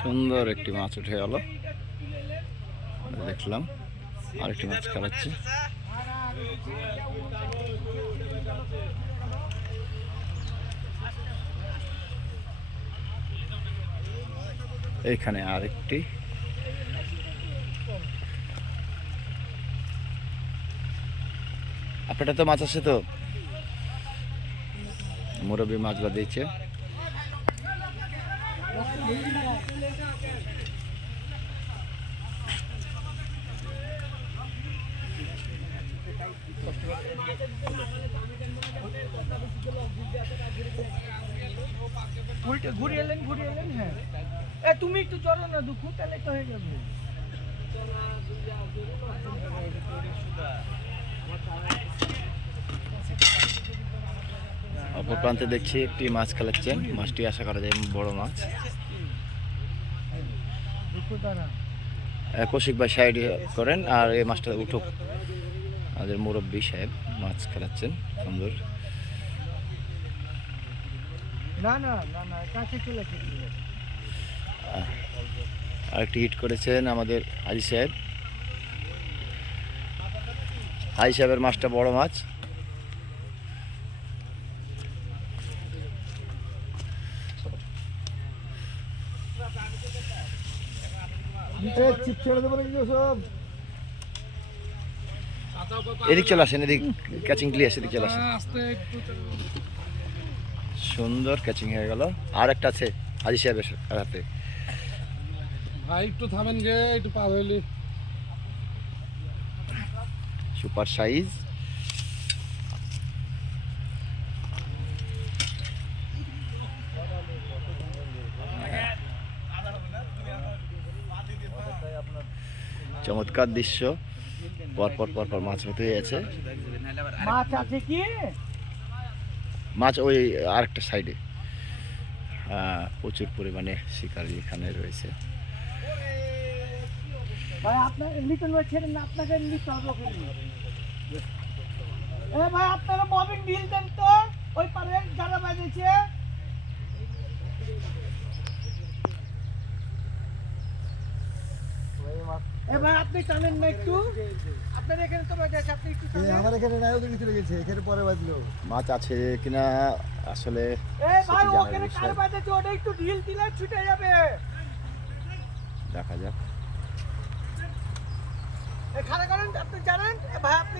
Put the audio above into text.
সুন্দর একটি মাছ উঠে গেল, দেখলাম আরেকটি মাছ খেলাচ্ছে। এইখানে আরেকটি, আপনারটা তো মাছ আছে তো, মুরব্বী মাছ বাঁধিয়েছে। ঘুরিয়ে এলেন হ্যাঁ। তুমি একটু জড়ো না দুঃখ, তাহলে তো হয়ে যাবে। অপর প্রান্তে দেখছি একটি মাছ খেলাচ্ছেন, মাছটি আশা করা যায় বড় মাছ। কৌশিক ভাই সাইড করেন আর এই মাছটা উঠুক। আমাদের মুরব্বী সাহেব মাছ খেলাচ্ছেন সুন্দর। না না না না, কাছে চলে আরেকটি হিট করেছেন আমাদের হাজি সাহেব। হাজি সাহেবের মাছটা বড় মাছ। এদিক চলে আসেন, এদিক ক্যাচিং ক্লিয়ার, এদিক চলে আসেন। সুন্দর ক্যাচিং হয়ে গেল। আর একটা আছে হাজি সাহেবের হাতে। ভাই একটু থামেন গে, একটু পা হইলি। Super size. চমৎকার দৃশ্য, পরপর পরপর মাছ হতে আছে। মাছ আছে কি? মাছ ওই আরেকটা সাইডে প্রচুর পরিমাণে শিকারি এখানে রয়েছে। ভাই আপনার লিটন ভাই ছেড়ে না, আপনাকে নিতে হবে। ভাই আপনারা ববিন বিল দেন তো, ওই পারে যারা বাজেছে। ভাই আপনি টানেন না একটু, আপনার এখানে তো বাজেছে, আপনি একটু টানেন। আমার এখানে নাই, ওদের ভিতরে গেছে, এখানে পরে বাজলো। মাছ আছে কিনা আসলে ভাই ওখানে কার বাজেছে, ওটা একটু ঢিল দিলে ছুটে যাবে। দেখা যাক। খাড়া করেন, আপনি জানেন ভাই, আপনি